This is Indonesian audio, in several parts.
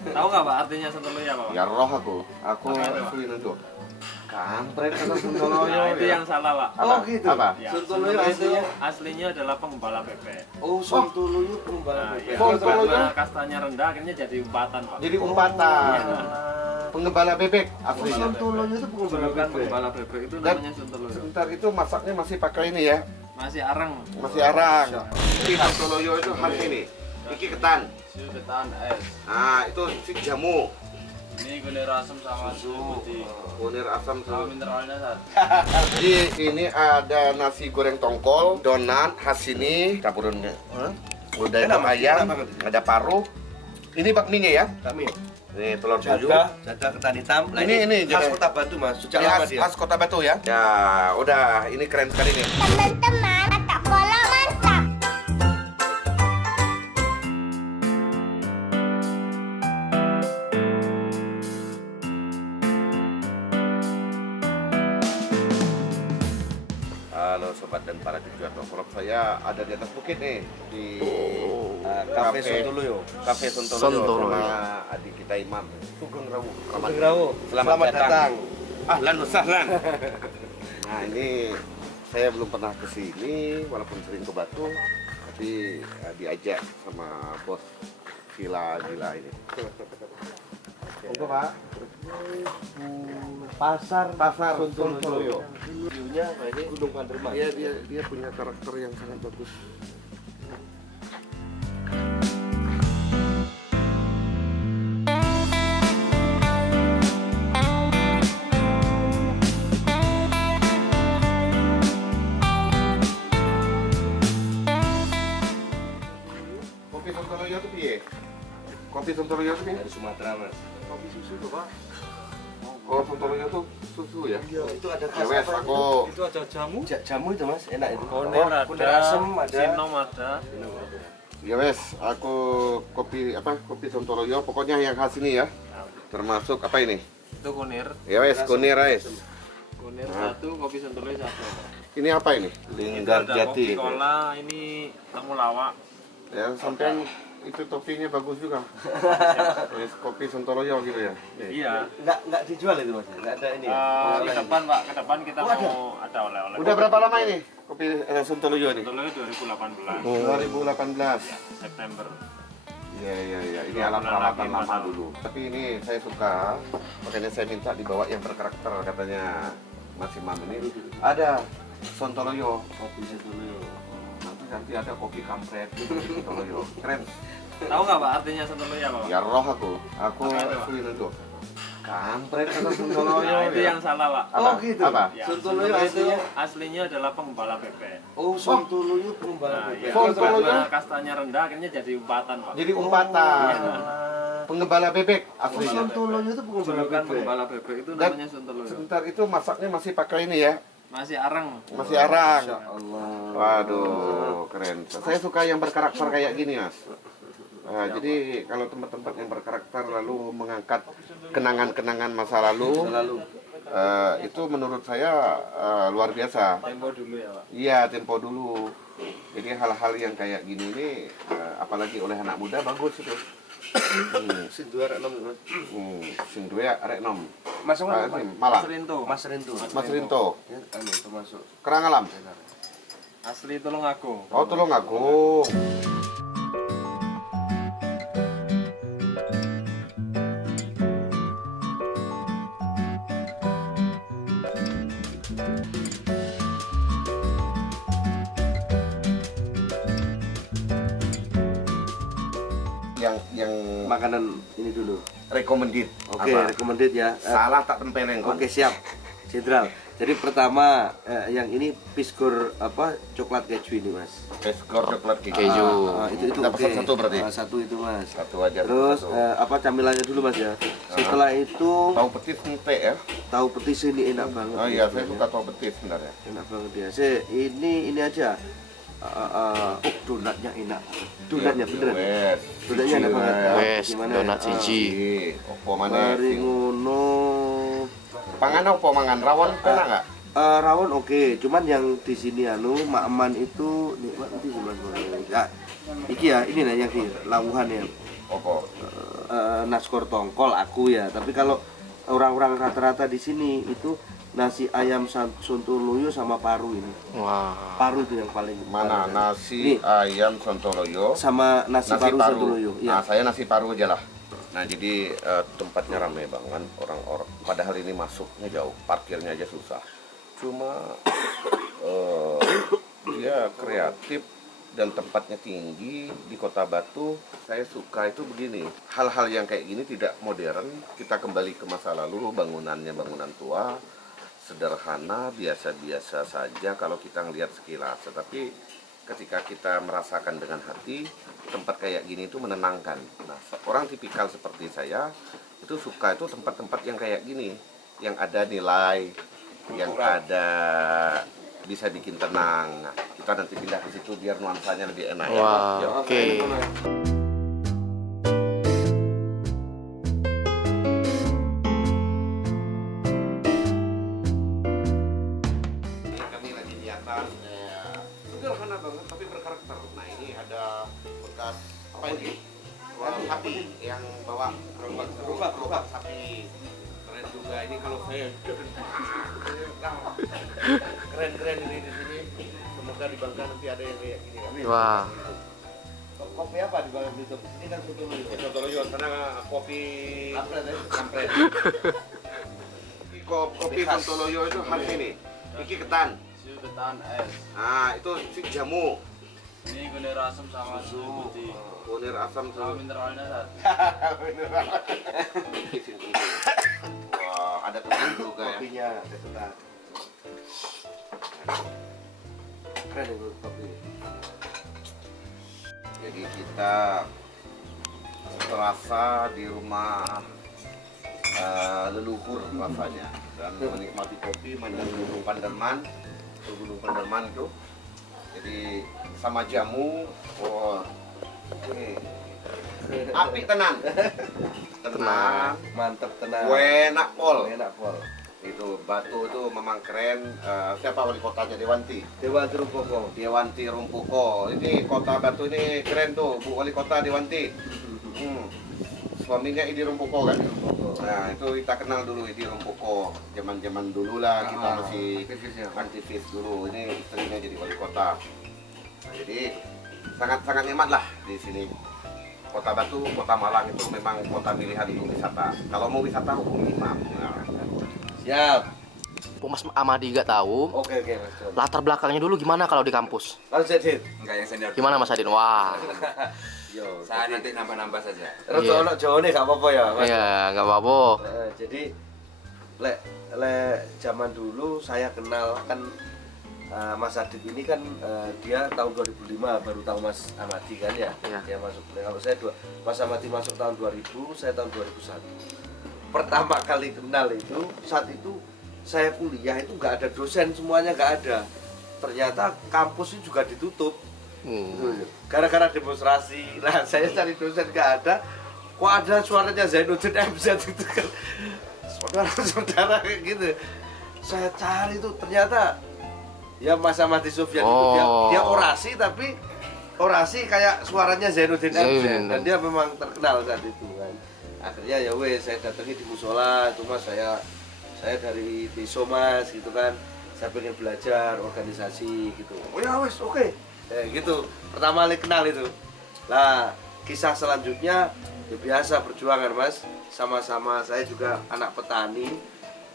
Tahu nggak Pak artinya Sontoloyo apa? Ya roh aku sulit itu. Kampret kata Sontoloyo. Nah, itu yang salah Pak. Apa? gitu. Apa? Ya, Sontoloyo aslinya adalah pengembala bebek. Oh, Sontoloyo pengembala Nah, bebek. ya, Sontoloyo? karena kastanya rendah akhirnya jadi umpatan Pak. Jadi umpatan. Pengembala bebek aslinya. Sontoloyo itu pengembala Bukan bebek. pengembala bebek itu Dan namanya Sontoloyo. sebentar itu masaknya masih pakai ini ya. Masih arang. Masih arang. Jadi Sontoloyo itu khas ini. Iki ketan. Ketan es. Nah, itu si jamu. Ini gula asam sama susu putih. Kunir asam Sama tuh. mineralnya Sat. Jadi ini ada nasi goreng tongkol, donat khas sini, campurannya. Udah ada ayam, ada paru. Ini bakminya ya. Kami. Nih telur bumbu. Jaga ketan hitam. Nah, Ini khas jaga. Kota Batu, Mas. Sejak Ini lama khas, dia. khas Kota Batu ya. Ya, udah ini keren sekali nih. Teman-teman, mantap bola mantap. Halo sobat dan para tujuan vlog, saya ada di atas bukit nih di Cafe Sontoloyo. Cafe Sontoloyo sama adik kita Imam Sugeng Rawu. Sugeng Rawu. Selamat datang. Ahlan wa sahlan. Nah ini saya belum pernah ke sini walaupun sering ke Batu, tapi diajak sama bos gila ini. Monggo Pak. Pasar Sontoloyo. View-nya apa ini? Gunung Panderman. Dia punya karakter yang sangat bagus. Kopi Sontoloyo itu piye? Kopi Sontoloyo itu piye? Dari Sumatera, Mas. Kopi susu tuh Pak. Oh Sontoloyo tuh susu ya? Iya, itu ada Ya wes, aku Itu ada jamu. jamu itu, Mas. Enak itu. Kunir ada. Kunir asem ada. Sinom ada. ya wes, aku kopi Sontoloyo, pokoknya yang khas ini ya. Termasuk apa ini? Itu kunir. Ya wes, kunir wes. Kunir satu, kopi Sontoloyo satu. Ini apa ini? Linggar Ada kopi Jati. cola, ini temulawak. Ya, sampai itu topinya bagus juga. Wes, kopi Sontoloyo gitu ya. Iya. Enggak dijual itu, Mas. Enggak ada ini. Ya? Ke depan Pak, ke depan kita Oh, ada? mau ada oleh-oleh. Udah berapa lama ini kopi Sontoloyo ini? Sontoloyo 2018 2018. September. Iya. Ini alat-alatan lama dulu. Tapi ini saya suka, makanya saya minta dibawa yang berkarakter katanya Mas Imam ini. Ada Sontoloyo, Kopi Sontoloyo. nanti ada kopi kampret Sontoloyo. Keren. Tahu nggak Pak artinya Sontoloyo apa Pak? Ya roh aku Apa itu, Pak? sulit itu. Kampret kata Sontoloyo. Nah, itu ya. yang salah Pak. Oh, gitu. Apa? Ya, Sontoloyo aslinya adalah pengembala bebek. Oh, Sontoloyo pengembala Nah, bebek. ya, Sontoloyo? karena kastanya rendah akhirnya jadi umpatan Pak. Jadi umpatan. Pengembala bebek aslinya. Sontoloyo itu pengembala Julukan bebek. pengembala bebek itu Dan namanya Sontoloyo. sebentar itu masaknya masih pakai ini ya. Masih arang. Masih arang. Masya Allah. Waduh, keren. Saya suka yang berkarakter kayak gini, Mas. Nah, jadi kalau tempat-tempat yang berkarakter lalu mengangkat kenangan-kenangan masa lalu, itu menurut saya luar biasa. Tempo dulu ya Pak. Iya, tempo dulu. Jadi hal-hal yang kayak gini ini, apalagi oleh anak muda bagus itu. Sing dua arek nom, Mas. Sing duwe arek nom. Mas Ah, apa? ini, Malang. Mas Rinto. Mas Rinto. Mas Rinto, Ya, anu termasuk. Kerangalam. Asli Tulungagung. Oh, Tulungagung. Yang Makanan ini dulu. recommended. Oke, Apa? recommended ya. Salah tak tempeleng. Oke, siap. Jenderal. Jadi pertama yang ini pisgur apa coklat keju ini, Mas. Skor coklat keju. Itu Kita oke. pesan satu berarti? Satu itu, Mas. Satu aja. Terus satu. apa camilannya dulu, Mas ya. Setelah itu Tahu petis ente ya? tahu petis ini enak banget. Oh iya, saya suka tahu petis sebenarnya. Enak banget ya. Ini aja. Donatnya enak. Donatnya beneran. Wes. Donatnya enak banget. Wes, Gimana? donat siji. Opo mana? Mari ngono. Pangan opo mangan rawon enak enggak? Rawon oke, cuman yang di sini Makman itu nikmat nanti sih Mas. Ya, iki ya, ini nah yang di Lawuhan ya. Opo. naskor tongkol aku ya. Tapi kalau orang-orang rata-rata di sini itu nasi ayam sontoloyo sama paru ini. Wah. Paru itu yang paling Mana paling. nasi Ini ayam sontoloyo sama nasi paru sontoloyo. Nah, Ya. saya nasi paru aja lah. Nah, jadi tempatnya ramai banget orang-orang. Padahal ini masuknya jauh, parkirnya aja susah. Cuma dia kreatif dan tempatnya tinggi di Kota Batu. Saya suka itu begini, hal-hal yang kayak gini tidak modern. Kita kembali ke masa lalu, bangunannya bangunan tua, sederhana, biasa-biasa saja kalau kita ngelihat sekilas. Tetapi ketika kita merasakan dengan hati, tempat kayak gini itu menenangkan. Nah, orang tipikal seperti saya itu suka itu tempat-tempat yang kayak gini, yang ada nilai, yang ada bisa bikin tenang. Nah, kita nanti pindah ke situ biar nuansanya lebih enak. Wah, Ya. oke. Ini kami lagi niatan sederhana banget tapi berkarakter. Nah, ini ada bekas apa ini? Sapi yang bawa gerobak sapi. Keren juga ini kalau saya keren ini di sini. Semoga di Bangka nanti ada yang kayak gini. Amin. Wah. Kopi apa di bawah itu? Ini kan sontoloyo. Sontoloyo sana kopi Kampret ya? kampret. Kopi Sontoloyo itu khas ini. Iki ketan. Si ketan es. Nah, itu si jamu. Ini gula asam sama susu putih. Kunir asam Sama sama mineralnya Sat. wah, ada ketan juga ya. Kopinya ada ketan. Keren itu kopi. Jadi kita terasa di rumah leluhur rasanya dan menikmati kopi mandang Gunung Panderman, Gunung Panderman itu. Jadi sama jamu, oh, ini api tenan, tenang, Mantep tenang. enak pol. Enak pol. Itu Batu itu memang keren. Siapa wali kotanya? Dewanti. Dewa Trumpoko. Dewanti Rumpuko. Ini kota Batu ini keren tuh, Bu Wali Kota Dewanti. Suaminya Idi Rumpuko kan? Nah, itu kita kenal dulu Idi Rumpuko. Zaman-zaman dulu lah kita masih aktivis dulu. Ini istrinya jadi wali kota. Nah, jadi sangat-sangat nikmat lah di sini. Kota Batu, Kota Malang itu memang kota pilihan untuk wisata. Kalau mau wisata hukum imam. Nah, Siap. Mas Amadi gak tahu Oke Mas John. latar belakangnya dulu gimana kalau di kampus? Harus Dit. Enggak yang senior. Gimana Mas Adin? Wah. Yo. Saya nanti nambah-nambah saja. Terus Iya. ono Jawane gak apa-apa ya, Mas. Iya, nggak apa-apa. Jadi lek zaman dulu saya kenal kan Mas Adit ini kan dia tahun 2005 baru tahu Mas Amadi kan ya. Iya. Dia masuk. Kalau saya Mas Amadi masuk tahun 2000, saya tahun 2001. Pertama kali kenal itu saat itu saya kuliah itu nggak ada dosen, semuanya nggak ada. Ternyata kampus itu juga ditutup. Gara-gara demonstrasi. Nah, saya cari dosen nggak ada. Kok ada suaranya Zainuddin MZ itu kan. Saudara-saudara kayak gitu. Saya cari itu ternyata ya Mas Amadi Sofyan itu dia orasi tapi orasi kayak suaranya Zainuddin MZ dan dia memang terkenal saat itu kan. Akhirnya ya wes saya datangi di musola itu Mas, saya dari Deso Mas gitu kan, saya pengen belajar organisasi gitu. Oh ya wes oke. Gitu pertama kali kenal itu. Nah kisah selanjutnya ya biasa perjuangan Mas, sama-sama saya juga anak petani.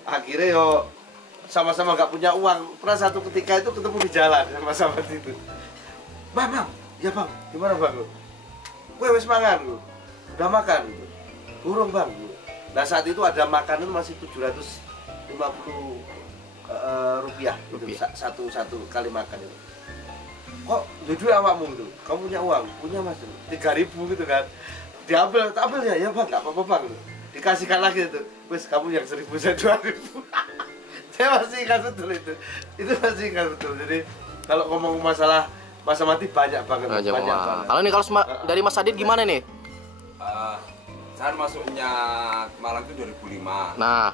Akhirnya yo sama-sama nggak punya uang. Pernah satu ketika itu ketemu di jalan sama-sama itu. Bang, ya bang, gimana bang? Gue wes mangan, udah makan. Burung bang. Nah saat itu ada makanan masih 750 rupiah gitu, satu kali makan itu. Kok duit awakmu itu? Kamu punya uang? Punya mas, 3.000 gitu kan. Diambil, tak ambil ya bang, gak apa-apa bang. Dikasihkan lagi itu, wes kamu yang 1.000 saya 2.000. Saya masih ingat betul itu masih ingat betul. Jadi kalau ngomong masalah Mas Amadi banyak banget, banyak banget. Kalau ini kalau dari Mas Adit gimana nih? Saya masuknya ke Malang itu 2005. Nah,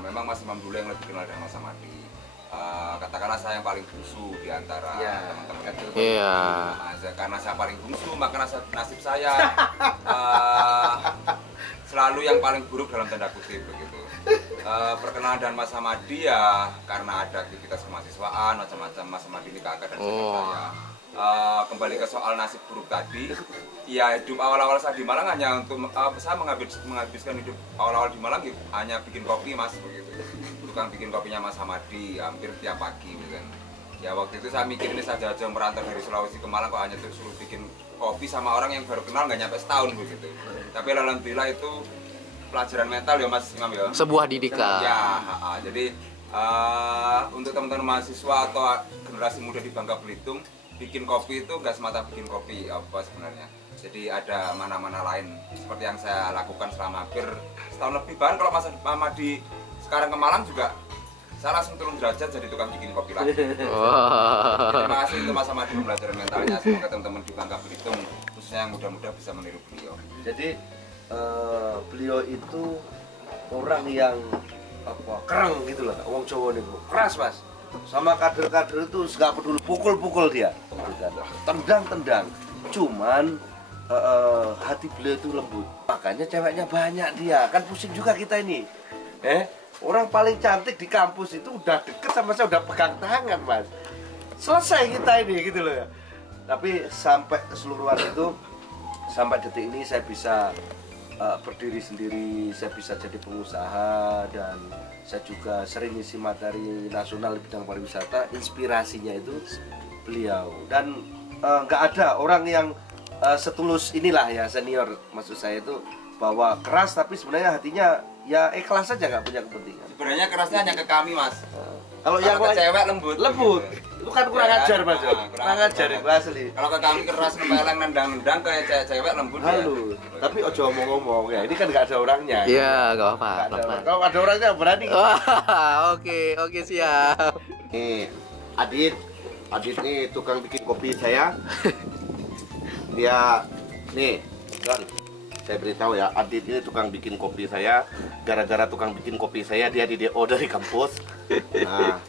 Memang Mas Imam dulu yang lebih kenal dengan Mas Amadi. Katakanlah saya yang paling bungsu di antara teman-teman kecil. iya. Karena saya paling bungsu, maka nasib saya selalu yang paling buruk dalam tanda kutip begitu. Perkenalan dan Mas Hamadi ya karena ada aktivitas kemahasiswaan macam-macam. Mas Hamadi ini kakak dan saya. Kembali ke soal nasib buruk tadi, ya hidup awal-awal saya di Malang hanya untuk saya menghabiskan hidup awal-awal di Malang hanya bikin kopi mas begitu. Tukang bikin kopinya Mas Hamadi hampir tiap pagi gitu kan. Ya waktu itu saya mikir ini saja merantau dari Sulawesi ke Malang kok hanya suruh bikin kopi sama orang yang baru kenal nggak nyampe setahun begitu. Tapi alhamdulillah itu pelajaran mental ya Mas Imam ya. Sebuah didikan. Ya, jadi untuk teman-teman mahasiswa atau generasi muda di Bangka Belitung, bikin kopi itu nggak semata bikin kopi apa sebenarnya. Jadi ada mana-mana lain seperti yang saya lakukan selama hampir setahun lebih. Bahkan kalau Mas Hamadi sekarang ke Malang juga saya langsung turun derajat jadi tukang bikin kopi lagi. Terima kasih untuk Mas Hamadi pembelajaran mentalnya. Semoga teman-teman di Bangka Belitung khususnya yang muda-muda bisa meniru beliau. Jadi beliau itu orang yang kereng gitu lah, wong Jawa nih keras mas. Sama kader-kader itu nggak peduli, pukul-pukul dia, tendang-tendang. Cuman hati beliau itu lembut. Makanya ceweknya banyak dia. Kan pusing juga kita ini. Orang paling cantik di kampus itu udah deket sama saya, udah pegang tangan mas. Selesai kita ini gitu loh ya. Tapi sampai keseluruhan itu, sampai detik ini saya bisa berdiri sendiri, saya bisa jadi pengusaha, dan saya juga sering isi materi nasional di bidang pariwisata. Inspirasinya itu beliau, dan nggak ada orang yang setulus inilah ya senior, maksud saya itu bahwa keras tapi sebenarnya hatinya ya ikhlas saja, nggak punya kepentingan. Sebenarnya kerasnya hanya ke kami mas. Kalau yang ke cewek lembut. Gitu. Itu kan kurang ajar mas. Kurang ajar itu asli. Kalau ke kami keras nempeleng nendang-nendang, ke cewek lembut. Halo. Tapi ojo ngomong-ngomong ya. Ini kan nggak ada orangnya. Iya, nggak apa-apa. Kalau ada orangnya berani. Oke, siap. Nih, Adit nih tukang bikin kopi saya. Dia nih, Don, saya beritahu ya, Adit ini tukang bikin kopi saya. Gara-gara tukang bikin kopi saya, dia di DO dari kampus. Nah,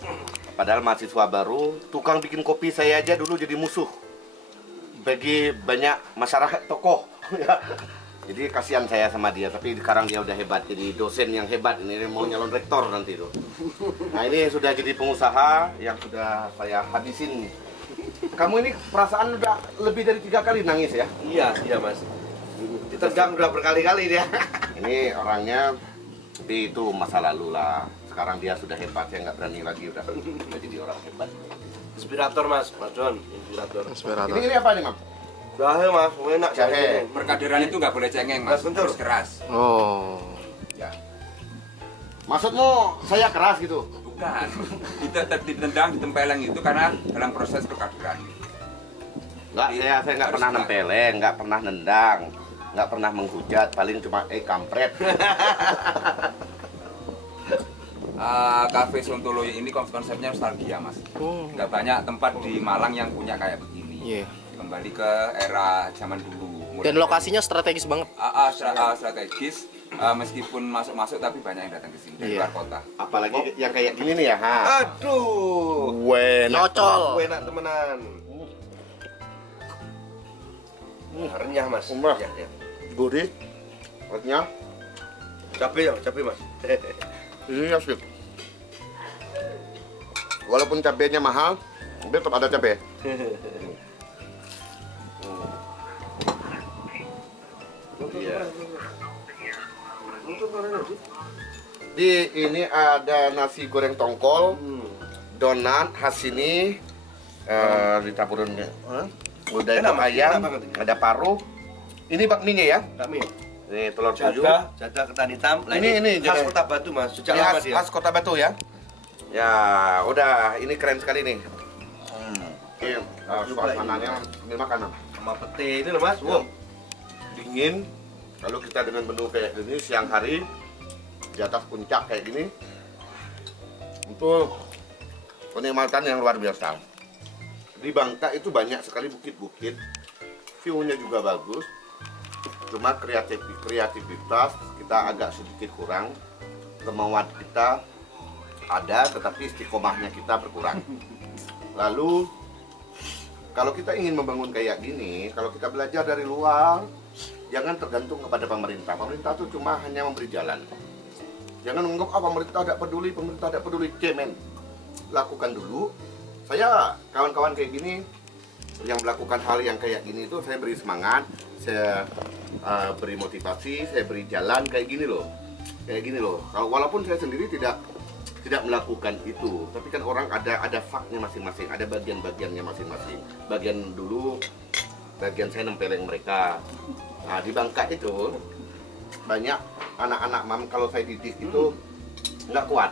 padahal mahasiswa baru, tukang bikin kopi saya aja dulu jadi musuh bagi banyak masyarakat tokoh. Jadi kasihan saya sama dia, tapi sekarang dia udah hebat, jadi dosen yang hebat. Ini mau nyalon rektor nanti tuh. Nah ini sudah jadi pengusaha yang sudah saya habisin. Kamu ini perasaan udah lebih dari 3 kali nangis ya? Iya mas. Ditendang udah berkali-kali dia. Ini orangnya, tapi itu masa lalu lah. Sekarang dia sudah hebat, saya nggak berani lagi, udah jadi orang hebat. Inspirator mas Don, inspirator. Ini apa nih, Mam? Jahe mas, enak Jahe. Perkaderan itu nggak boleh cengeng mas, harus keras. Oh. Ya. Maksudmu saya keras gitu? Bukan, ditendang, ditempeleng itu karena dalam proses perkaderan. Enggak, saya nggak pernah nempeleng, nggak pernah nendang, nggak pernah menghujat, paling cuma kampret. Cafe Sontoloyo ini konsepnya nostalgia mas. Nggak banyak tempat di Malang yang punya kayak begini. Iya. Kembali ke era zaman dulu. Dan lokasinya strategis banget. Strategis, meskipun masuk-masuk tapi banyak yang datang ke sini dari luar kota. Apalagi yang kayak gini nih ya. Aduh, Nyocol. enak temenan. Renyah mas. Umrah. Ya. Gurih, renyah. Cabai mas. Iya sih. Walaupun cabenya mahal, tapi tetap ada cabai. Iya. Di ini ada nasi goreng tongkol, donat khas sini, ditaburin udah itu ayam, ada paru. Ini bakminya ya? Kami. Ini telur puyuh. Jadah ketan hitam. Nah, Ini khas jadah. Kota Batu mas. Sejak Ini lama khas, dia. khas Kota Batu ya? Ya, udah. Ini keren sekali nih. Ini suasananya sambil makanan. Sama pete ini loh mas. Wow. Dingin. Lalu kita dengan menu kayak gini siang hari di atas puncak kayak gini, untuk kenikmatan yang luar biasa. Di Bangka itu banyak sekali bukit-bukit, view-nya juga bagus. Cuma kreativitas kita agak sedikit kurang. Kemauan kita ada, tetapi istiqomahnya kita berkurang. Lalu kalau kita ingin membangun kayak gini, kalau kita belajar dari luar, jangan tergantung kepada pemerintah. Pemerintah itu cuma hanya memberi jalan. Jangan menganggap pemerintah tidak peduli, cemen. Lakukan dulu. Saya kawan-kawan kayak gini yang melakukan hal yang kayak gini itu saya beri semangat, saya beri motivasi, saya beri jalan kayak gini loh. Kayak gini loh. Kalau walaupun saya sendiri tidak melakukan itu, tapi kan orang ada faknya masing-masing, ada bagian-bagiannya masing-masing. Bagian saya nempeleng mereka. Nah, di Bangka itu banyak anak-anak mam kalau saya didik itu nggak kuat.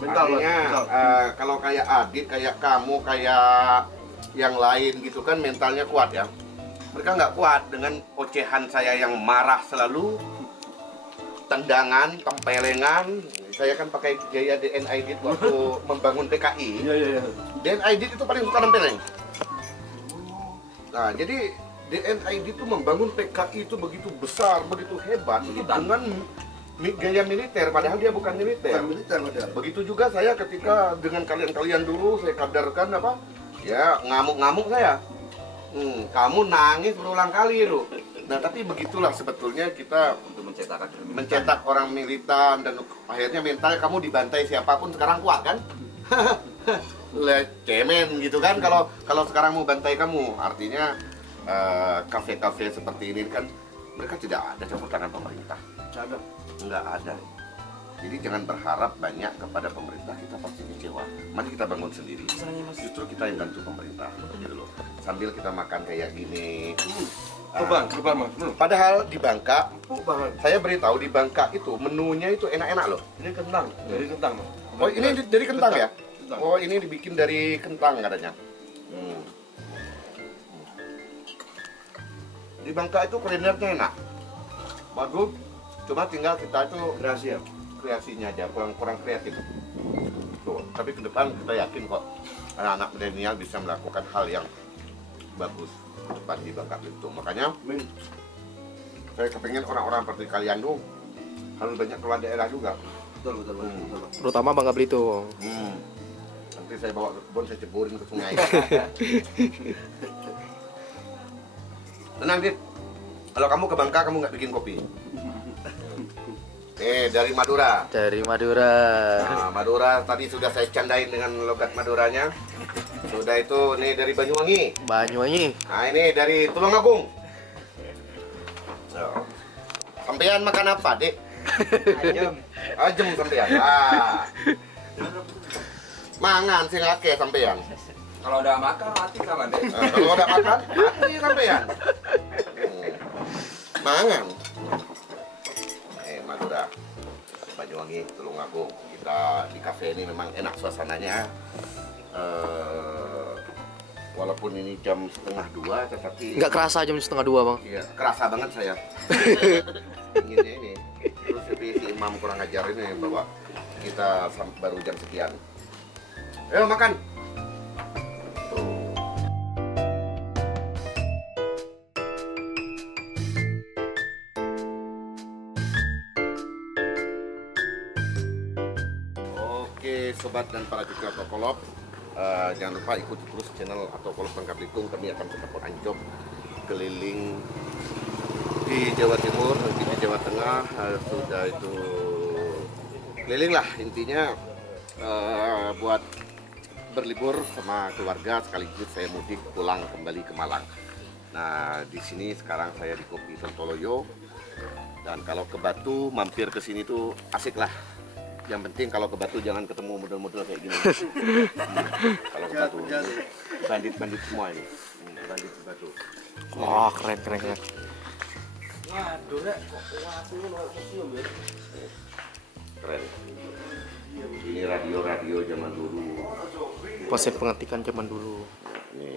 Artinya kalau kayak Adit, kayak kamu, kayak yang lain gitu kan mentalnya kuat ya. Mereka nggak kuat dengan ocehan saya yang marah selalu, tendangan, tempelengan. Saya kan pakai gaya DNID waktu membangun PKI. DNID itu paling suka nempeleng. Nah, jadi DNID itu membangun PKI itu begitu besar, begitu hebat dengan gaya militer, padahal dia bukan militer. Begitu juga saya ketika dengan kalian dulu saya kadarkan apa? Ya, ngamuk-ngamuk saya. Kamu nangis berulang kali loh. Nah, tapi begitulah sebetulnya kita Untuk mencetak orang militan dan akhirnya mental kamu dibantai siapapun sekarang kuat kan? Cemen gitu kan kalau sekarang mau bantai kamu, artinya kafe-kafe seperti ini kan mereka tidak ada campur tangan pemerintah. Nggak ada. Jadi jangan berharap banyak kepada pemerintah, kita pasti kecewa. Mari kita bangun sendiri. Justru kita yang bantu pemerintah gitu loh. Sambil kita makan kayak gini. Padahal di Bangka, saya beritahu di Bangka itu menunya itu enak-enak loh. Ini kentang, dari kentang. Oh, ini dari kentang ya? Oh, ini dibikin dari kentang katanya. Di Bangka itu kulinernya enak, bagus. Cuma tinggal kita itu kreasinya aja, kurang kreatif. Tuh, tapi ke depan kita yakin kok anak-anak milenial bisa melakukan hal yang bagus ke depan di Bangka Belitung. Makanya saya kepengen orang-orang seperti kalian tuh harus banyak keluar daerah juga. Betul. Terutama Bangka Belitung. Nanti saya bawa ke kebun, saya ceburin ke sungai. Tenang, Dit. Kalau kamu ke Bangka, kamu nggak bikin kopi. Dari Madura. Dari Madura. Nah, Madura tadi sudah saya candain dengan logat Maduranya. Sudah itu, nih dari Banyuwangi. Nah, ini dari Tulungagung. Sampean makan apa, Dek? Ajem sampean. Mangan sing akeh sampean. Kalau udah makan mati kapan deh? Kalau udah makan mati sampean. Mangan. Madura, Banyuwangi, Tulungagung. Kita di kafe ini memang enak suasananya. Walaupun ini jam 1:30, tetapi Nggak kerasa jam 1:30, Bang. iya, kerasa banget saya. Inginnya ini. Terus si imam kurang ajar ini bahwa kita baru jam sekian. Ayo makan. Oke, sobat dan para jika Tokolop, jangan lupa ikuti terus channel atau Kolop Bangka Belitung. Kami akan tetap anjok keliling di Jawa Timur, di Jawa Tengah, sudah itu keliling lah intinya buat berlibur sama keluarga, sekaligus saya mudik pulang kembali ke Malang. Nah, di sini sekarang saya di Kopi Sontoloyo, dan kalau ke Batu mampir ke sini tuh asik lah. Yang penting kalau ke Batu jangan ketemu model-model kayak gini. Kalau ke Batu bandit-bandit semua ini. Bandit ke Batu. Oh, keren. Keren. Ini radio-radio zaman dulu. Proses pengetikan zaman dulu. Nih.